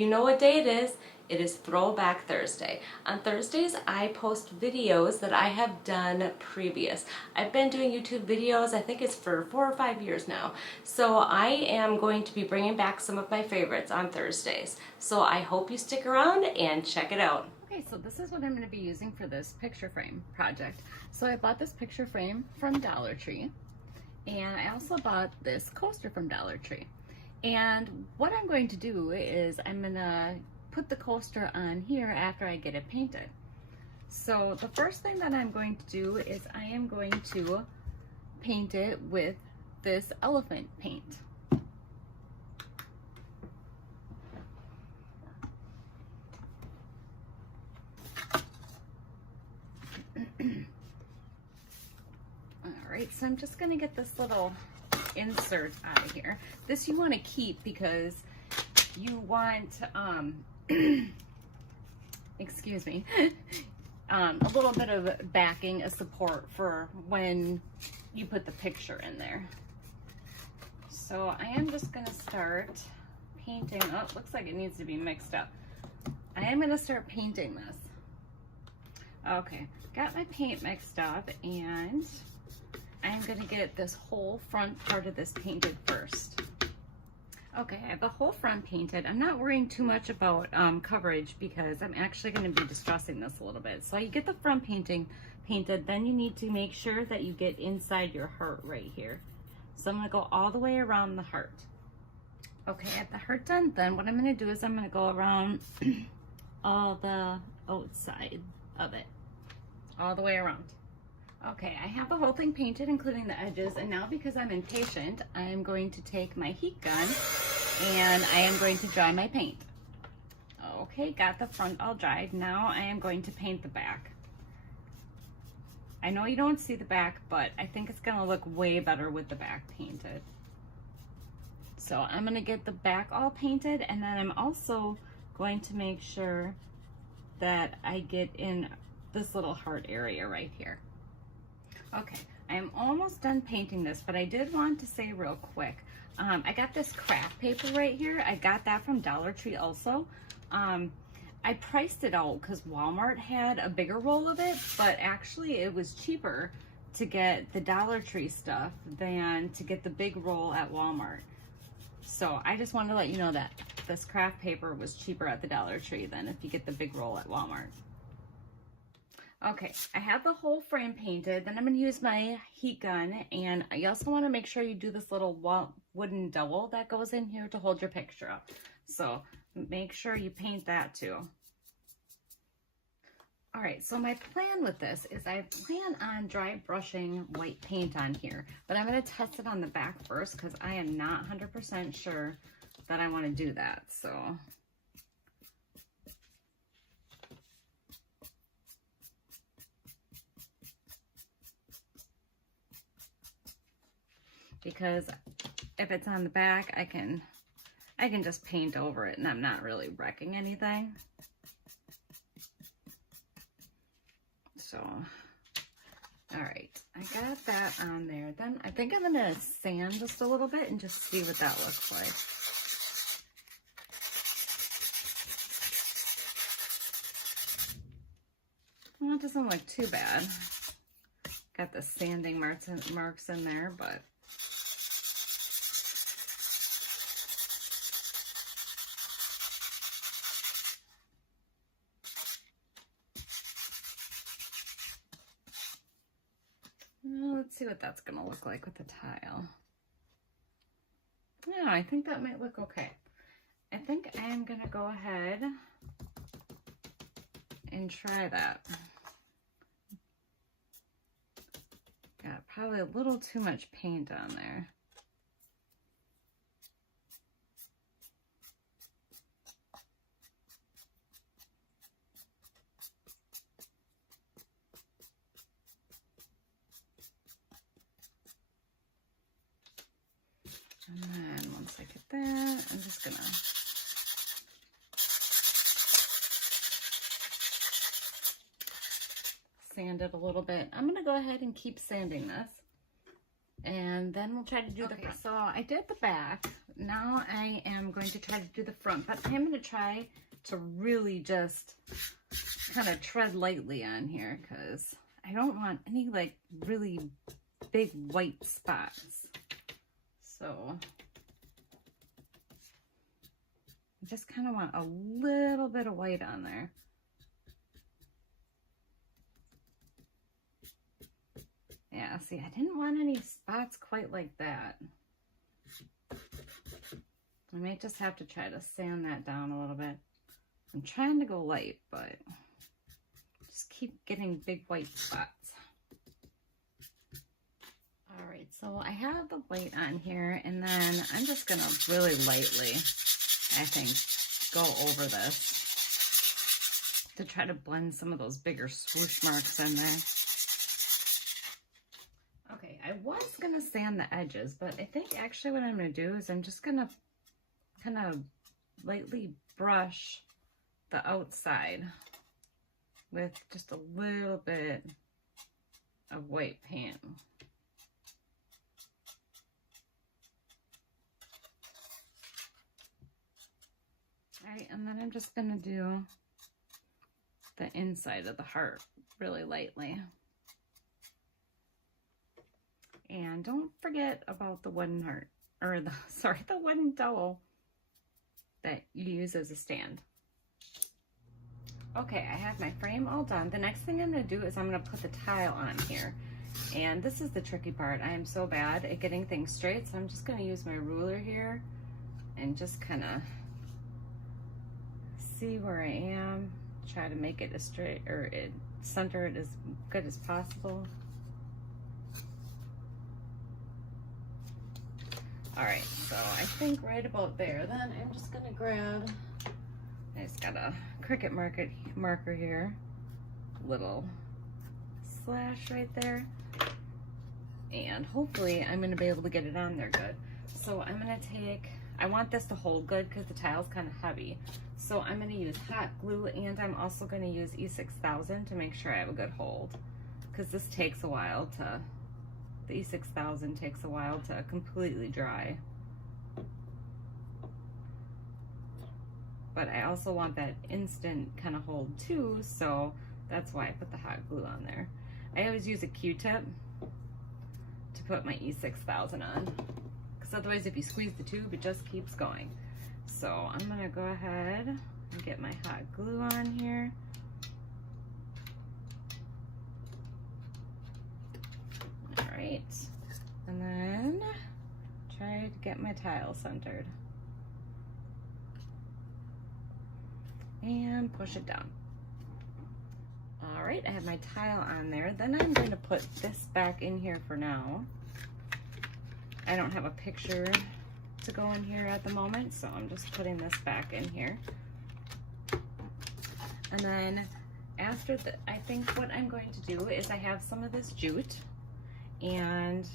You know what day it is? It is Throwback Thursday. On Thursdays, I post videos that I have done previous. I've been doing YouTube videos, I think it's for 4 or 5 years now. So I am going to be bringing back some of my favorites on Thursdays. So I hope you stick around and check it out. Okay, so this is what I'm going to be using for this picture frame project. So I bought this picture frame from Dollar Tree, and I also bought this coaster from Dollar Tree. And what I'm going to do is I'm going to put the coaster on here after I get it painted. So the first thing that I'm going to do is I am going to paint it with this elephant paint. Alright, so I'm just going to get this little insert out of here. This you want to keep because you want, excuse me, a little bit of backing, a support for when you put the picture in there. So I am just going to start painting. Oh, it looks like it needs to be mixed up. I am going to start painting this. Okay, got my paint mixed up, and I'm going to get this whole front part of this painted first. Okay, I have the whole front painted. I'm not worrying too much about coverage because I'm actually going to be distressing this a little bit. So you get the front painted, then you need to make sure that you get inside your heart right here. So I'm going to go all the way around the heart. Okay, I have the heart done. Then what I'm going to do is I'm going to go around all the outside of it, all the way around. Okay, I have the whole thing painted, including the edges, and now because I'm impatient, I am going to take my heat gun and I am going to dry my paint. Okay, got the front all dried. Now I am going to paint the back. I know you don't see the back, but I think it's gonna look way better with the back painted. So I'm gonna get the back all painted, and then I'm also going to make sure that I get in this little heart area right here. Okay, I am almost done painting this, but I did want to say real quick, I got this craft paper right here. I got that from Dollar Tree also. I priced it out because Walmart had a bigger roll of it, but actually it was cheaper to get the Dollar Tree stuff than to get the big roll at Walmart. So I just wanted to let you know that this craft paper was cheaper at the Dollar Tree than if you get the big roll at Walmart. Okay, I have the whole frame painted. Then I'm going to use my heat gun, and you also want to make sure you do this little wooden dowel that goes in here to hold your picture up. So make sure you paint that too. All right, so my plan with this is I plan on dry brushing white paint on here, but I'm going to test it on the back first because I am not 100% sure that I want to do that. So because if it's on the back, I can just paint over it and I'm not really wrecking anything. So, all right, I got that on there. Then I think I'm gonna sand just a little bit and just see what that looks like. Well, it doesn't look too bad. Got the sanding marks in there, but let's see what that's gonna look like with the tile. Yeah, I think that might look okay. I think I am gonna go ahead and try that. Got probably a little too much paint on there. And then once I get that, I'm just gonna sand it a little bit. I'm gonna go ahead and keep sanding this, and then we'll try to do the front. So I did the back. now I am going to try to do the front, but I'm going to try to really just kind of tread lightly on here because I don't want any like really big white spots. So I just kind of want a little bit of white on there. Yeah, see, I didn't want any spots quite like that. I might just have to try to sand that down a little bit. I'm trying to go light, but just keep getting big white spots. All right, so I have the white on here, and then I'm just gonna really lightly, I think, go over this to try to blend some of those bigger swoosh marks in there. Okay, I was gonna sand the edges, but I think actually what I'm gonna do is I'm just gonna kind of lightly brush the outside with just a little bit of white paint. All right, and then I'm just gonna do the inside of the heart really lightly. And don't forget about the wooden heart, or the wooden dowel that you use as a stand. Okay, I have my frame all done. The next thing I'm gonna do is I'm gonna put the tile on here. And this is the tricky part. I am so bad at getting things straight, so I'm just gonna use my ruler here and just kind of see where I am, try to make it as straight, or center it as good as possible. All right, so I think right about there. Then I'm just gonna grab, I just got a Cricut marker here, little slash right there, and hopefully I'm gonna be able to get it on there good. So I'm gonna take, I want this to hold good because the tile's kind of heavy. So I'm gonna use hot glue, and I'm also gonna use E6000 to make sure I have a good hold, because this takes a while to, the E6000 takes a while to completely dry. But I also want that instant kind of hold too, so that's why I put the hot glue on there. I always use a Q-tip to put my E6000 on, because otherwise if you squeeze the tube, it just keeps going. So I'm gonna go ahead and get my hot glue on here. All right, and then try to get my tile centered. And push it down. All right, I have my tile on there. Then I'm going to put this back in here for now. I don't have a picture to go in here at the moment, so I'm just putting this back in here. And then after that, I think what I'm going to do is I have some of this jute, and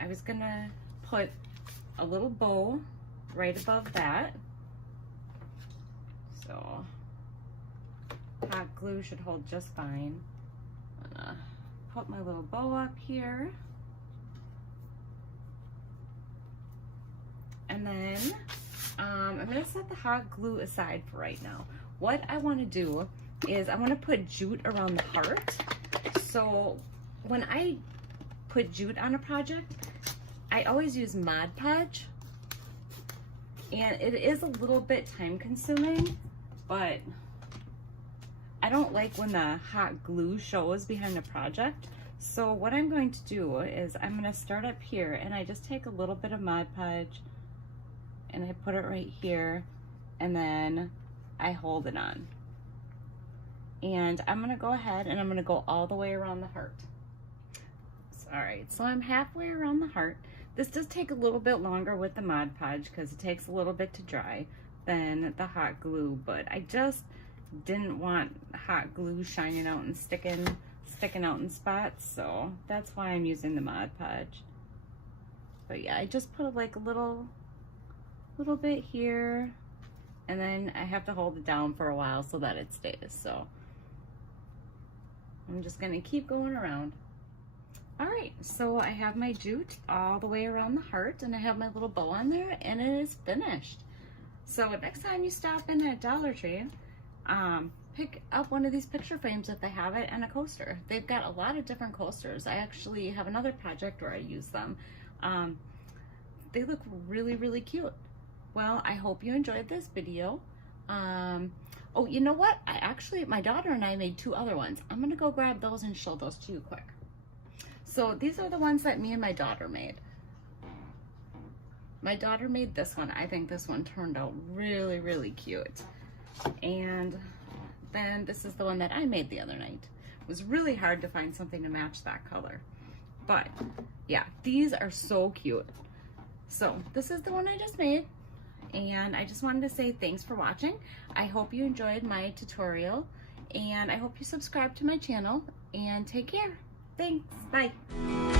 I was gonna put a little bow right above that. So hot glue should hold just fine. I'm gonna put my little bow up here. And then I'm gonna set the hot glue aside for right now. What I wanna do is I wanna put jute around the heart. So when I put jute on a project, I always use Mod Podge. And it is a little bit time consuming, but I don't like when the hot glue shows behind a project. So what I'm going to do is I'm gonna start up here, and I just take a little bit of Mod Podge and I put it right here, and then I hold it on. And I'm gonna go ahead and I'm gonna go all the way around the heart. All right, so I'm halfway around the heart. This does take a little bit longer with the Mod Podge because it takes a little bit to dry than the hot glue, but I just didn't want hot glue shining out and sticking out in spots, so that's why I'm using the Mod Podge. But yeah, I just put like a little bit here, and then I have to hold it down for a while so that it stays. So I'm just gonna keep going around. All right, so I have my jute all the way around the heart, and I have my little bow on there, and it is finished. So next time you stop in at Dollar Tree, pick up one of these picture frames if they have it, and a coaster. They've got a lot of different coasters. I actually have another project where I use them. They look really, really cute. Well, I hope you enjoyed this video. Oh, you know what? My daughter and I made 2 other ones. I'm gonna go grab those and show those to you quick. So these are the ones that me and my daughter made. My daughter made this one. I think this one turned out really, really cute. And then this is the one that I made the other night. It was really hard to find something to match that color. But yeah, these are so cute. So this is the one I just made. And I just wanted to say thanks for watching. I hope you enjoyed my tutorial, and I hope you subscribe to my channel, and take care. Thanks, bye.